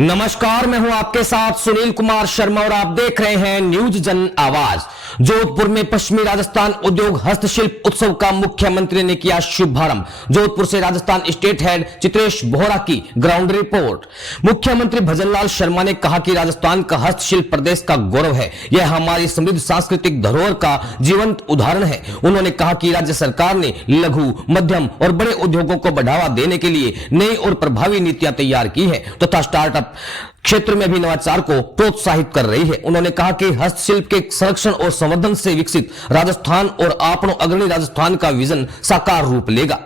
नमस्कार, मैं हूं आपके साथ सुनील कुमार शर्मा और आप देख रहे हैं न्यूज जन आवाज। जोधपुर में पश्चिमी राजस्थान उद्योग हस्तशिल्प उत्सव का मुख्यमंत्री ने किया शुभारंभ। जोधपुर से राजस्थान स्टेट हेड चित्रेश बोहरा की ग्राउंड रिपोर्ट। मुख्यमंत्री भजनलाल शर्मा ने कहा कि राजस्थान का हस्तशिल्प प्रदेश का गौरव है, यह हमारी समृद्ध सांस्कृतिक धरोहर का जीवंत उदाहरण है। उन्होंने कहा कि राज्य सरकार ने लघु, मध्यम और बड़े उद्योगों को बढ़ावा देने के लिए नई और प्रभावी नीतियां तैयार की है तथा स्टार्टअप क्षेत्र में भी नवाचार को प्रोत्साहित कर रही है। उन्होंने कहा कि हस्तशिल्प के संरक्षण और संवर्धन से विकसित राजस्थान और आपनो अग्रणी राजस्थान का विजन साकार रूप लेगा।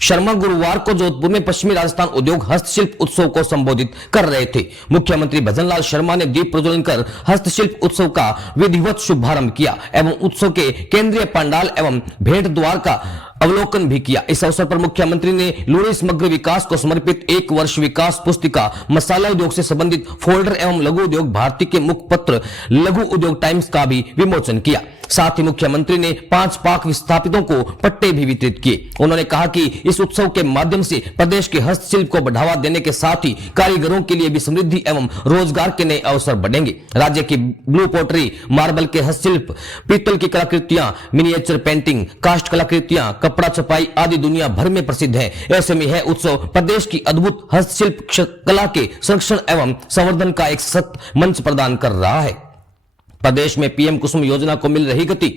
शर्मा गुरुवार को जोधपुर में पश्चिमी राजस्थान उद्योग हस्तशिल्प उत्सव को संबोधित कर रहे थे। मुख्यमंत्री भजनलाल शर्मा ने दीप प्रज्वलन कर हस्तशिल्प उत्सव का विधिवत शुभारंभ किया एवं उत्सव के केंद्रीय पंडाल एवं भेंट द्वार का अवलोकन भी किया। इस अवसर पर मुख्यमंत्री ने लूणी समग्र विकास को समर्पित 1 वर्ष विकास पुस्तिका, मसाला उद्योग से संबंधित फोल्डर एवं लघु उद्योग भारती के मुखपत्र लघु उद्योग टाइम्स का भी विमोचन किया। साथ ही मुख्यमंत्री ने 5 पाक विस्थापितों को पट्टे भी वितरित किए। उन्होंने कहा कि इस उत्सव के माध्यम से प्रदेश के हस्तशिल्प को बढ़ावा देने के साथ ही कारीगरों के लिए भी समृद्धि एवं रोजगार के नए अवसर बढ़ेंगे। राज्य की ब्लू पोटरी, मार्बल के हस्तशिल्प, पीतल की कलाकृतियां, मिनिएचर पेंटिंग, कास्ट कलाकृतियां, कपड़ा छपाई आदि दुनिया भर में प्रसिद्ध है। ऐसे में यह उत्सव प्रदेश की अद्भुत हस्तशिल्प कला के संरक्षण एवं संवर्धन का एक सशक्त मंच प्रदान कर रहा है। प्रदेश में पीएम कुसुम योजना को मिल रही गति।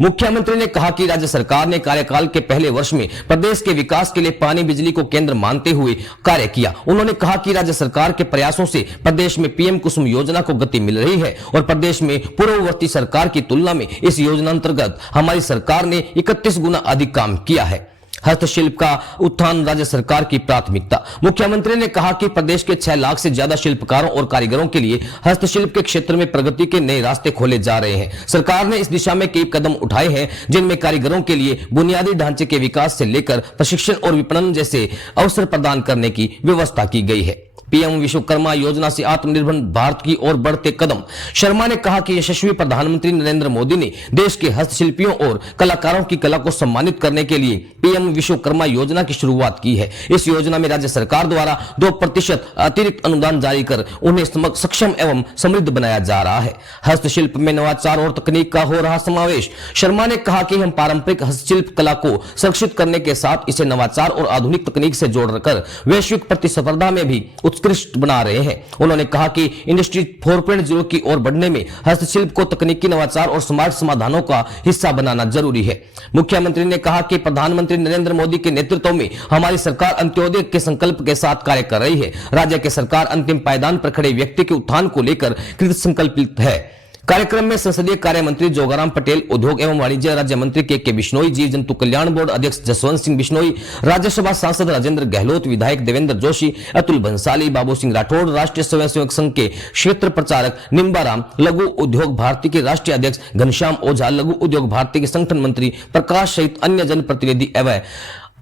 मुख्यमंत्री ने कहा कि राज्य सरकार ने कार्यकाल के पहले वर्ष में प्रदेश के विकास के लिए पानी बिजली को केंद्र मानते हुए कार्य किया। उन्होंने कहा कि राज्य सरकार के प्रयासों से प्रदेश में पीएम कुसुम योजना को गति मिल रही है और प्रदेश में पूर्ववर्ती सरकार की तुलना में इस योजना अंतर्गत हमारी सरकार ने 31 गुना अधिक काम किया है। हस्तशिल्प का उत्थान राज्य सरकार की प्राथमिकता। मुख्यमंत्री ने कहा कि प्रदेश के 6 लाख से ज्यादा शिल्पकारों और कारीगरों के लिए हस्तशिल्प के क्षेत्र में प्रगति के नए रास्ते खोले जा रहे हैं। सरकार ने इस दिशा में कई कदम उठाए हैं, जिनमें कारीगरों के लिए बुनियादी ढांचे के विकास से लेकर प्रशिक्षण और विपणन जैसे अवसर प्रदान करने की व्यवस्था की गई है। पीएम विश्वकर्मा योजना से आत्मनिर्भर भारत की ओर बढ़ते कदम। शर्मा ने कहा कि यशस्वी प्रधानमंत्री नरेंद्र मोदी ने देश के हस्तशिल्पियों और कलाकारों की कला को सम्मानित करने के लिए पीएम विश्वकर्मा योजना की शुरुआत की है। इस योजना में राज्य सरकार द्वारा 2% अतिरिक्त अनुदान जारी कर उन्हें सक्षम एवं समृद्ध बनाया जा रहा है। हस्तशिल्प में नवाचार और तकनीक का हो रहा समावेश। शर्मा ने कहा कि हम पारंपरिक हस्तशिल्प कला को संरक्षित करने के साथ इसे नवाचार और आधुनिक तकनीक से जोड़कर वैश्विक प्रतिस्पर्धा में भी उत्कृष्ट बना रहे हैं। उन्होंने कहा कि इंडस्ट्री 4.0 की ओर बढ़ने में हस्तशिल्प को तकनीकी नवाचार और स्मार्ट समाधानों का हिस्सा बनाना जरूरी है। मुख्यमंत्री ने कहा कि प्रधानमंत्री नरेंद्र मोदी के नेतृत्व में हमारी सरकार अंत्योदय के संकल्प के साथ कार्य कर रही है। राज्य की सरकार अंतिम पायदान पर खड़े व्यक्ति के उत्थान को लेकर कृत संकल्पित है। कार्यक्रम में संसदीय कार्य मंत्री जोगाराम पटेल, उद्योग एवं वाणिज्य राज्य मंत्री के बिश्नोई, जीव जंतु कल्याण बोर्ड अध्यक्ष जसवंत सिंह बिश्नोई, राज्यसभा सांसद राजेंद्र गहलोत, विधायक देवेंद्र जोशी, अतुल भंसाली, बाबू सिंह राठौड़, राष्ट्रीय स्वयंसेवक संघ के क्षेत्र प्रचारक निम्बाराम, लघु उद्योग भारती के राष्ट्रीय अध्यक्ष घनश्याम ओझा, लघु उद्योग भारती के संगठन मंत्री प्रकाश सहित अन्य जनप्रतिनिधि एवं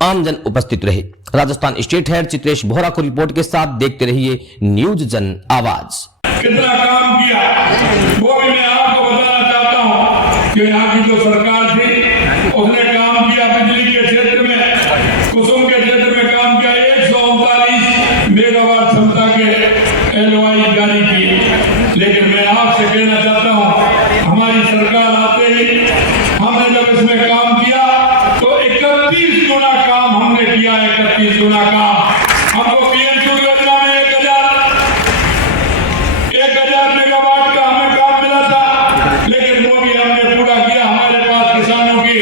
आमजन उपस्थित रहे। राजस्थान स्टेट हेड चित्रेश बोहरा को रिपोर्ट के साथ देखते रहिए न्यूज जन आवाज। कितना काम किया वो भी मैं आपको बताना चाहता हूँ कि यहाँ की जो सरकार थी उसने काम किया। बिजली के क्षेत्र में, कुसुम के क्षेत्र में काम किया। 139 मेगावाट क्षमता के LOI जारी किए। लेकिन मैं आपसे कहना चाहता हूँ, हमारी सरकार आते ही हमने जब इसमें काम किया तो 31 गुना काम हमने किया। 31 गुना काम हमको पीएम योजना में 1000 मेगावाट का हमें काम मिला था, लेकिन वो भी हमने पूरा किया। हमारे पास किसानों की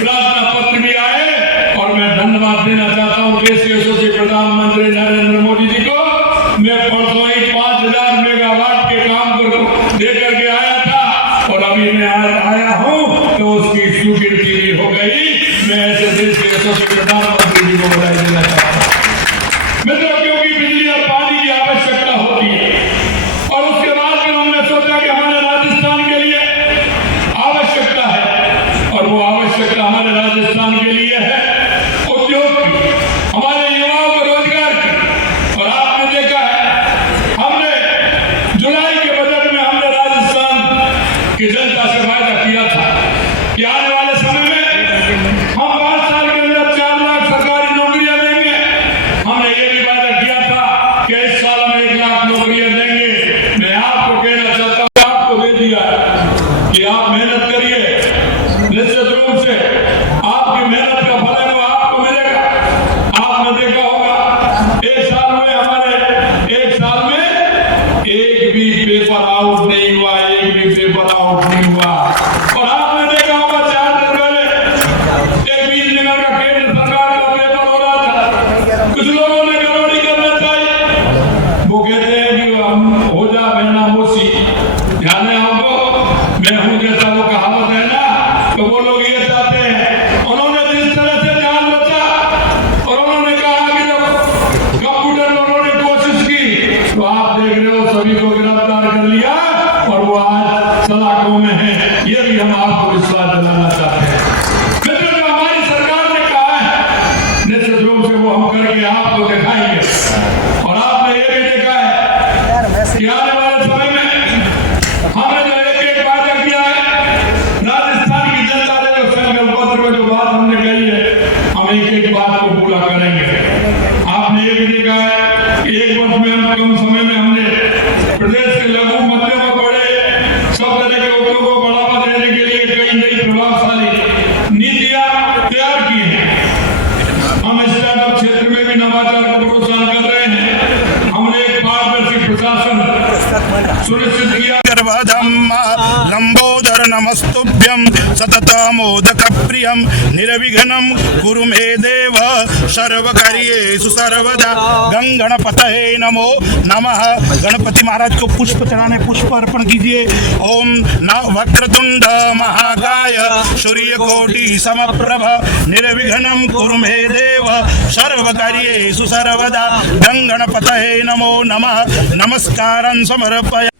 प्रार्थना पत्र भी आए और मैं धन्यवाद देना चाहता हूँ देश के यशस्वी प्रधानमंत्री नरेंद्र मोदी जी को। मैं परसों ही 5000 मेगावाट के काम को लेकर के आया था और अभी मैं आया हूँ तो उसकी स्वीकृति भी हो गई। मैं ऐसे देश के यशस्वी प्रधानमंत्री जी को बधाई देना चाहता हूँ। मित्रों, क्योंकि बिजली और पानी की आवश्यकता होती है और उसके बाद फिर हमने सोचा कि हमारे राजस्थान के लिए आवश्यकता है और वो आवश्यकता हमारे राजस्थान के लिए है उद्योग की, हमारे युवाओं को रोजगार की। और आपने देखा है, हमने जुलाई के बजट में हमने राजस्थान की जनता से वायदा किया था कि आने वाले समय में हम 5 साल के अंदर 4 लाख और आपने देखा होगा 4 दिन पहले एक बीज निगम का केंद्र सरकार का पेपर हो रहा था, कुछ लोगों ने गड़बड़ी करना चाहिए। वो कहते हैं कि हम हो जा बहना मोसी, ध्यान है हमको, मैं हूं जैसा वो कहावत है ना, तो वो लोग ये चाहते हैं। उन्होंने जिस तरह से जान बचा और उन्होंने कहा कि जब कंप्यूटर में उन्होंने कोशिश की तो आप देख रहे हो सभी को गिरफ्तार कर लिया और वो आज सलाखों में है। ये भी हम आपको विश्वास दिलाना चाहते हैं। मित्रों, जो हमारी सरकार ने कहा है निश्चित रूप से वो हम करके आपको दिखाएंगे। और आपने ये भी देखा है कि आने वाले समय में हमने जो एक वादा किया है, राजस्थान की जनता ने जो संकल्प पत्र में जो बात हमने कही है, हम एक बात को पूरा करेंगे। आपने ये भी देखा है कि 1 वर्ष में हम कम समय में हमने प्रदेश के लघु मध्यम और बड़े सब तरह के उद्योगों को बढ़ावा देने के लिए कई नई प्रभावशाली नीतियां तैयार की हैं। हम स्टार्टअप क्षेत्र में भी नवाचार को प्रोत्साहन कर रहे हैं। हमने एक पारदर्शी प्रशासन सुनिश्चित किया। लंबोदर नमस्तुभ्यं सततमोदक प्रियं निर्विघ्नं कुरु मे देव सर्वकार्येषु सर्वदा। गणपतये नमो नमः। गणपति महाराज को पुष्प चढ़ाने, पुष्प अर्पण कीजिए। ओम न वक्रतुंड महाकाय सूर्यकोटि समप्रभ निर्विघ्नं कुरु मे देव सर्वकार्येषु सर्वदा। गणपतये नमो नमः। नमस्कारं समर्पयामि।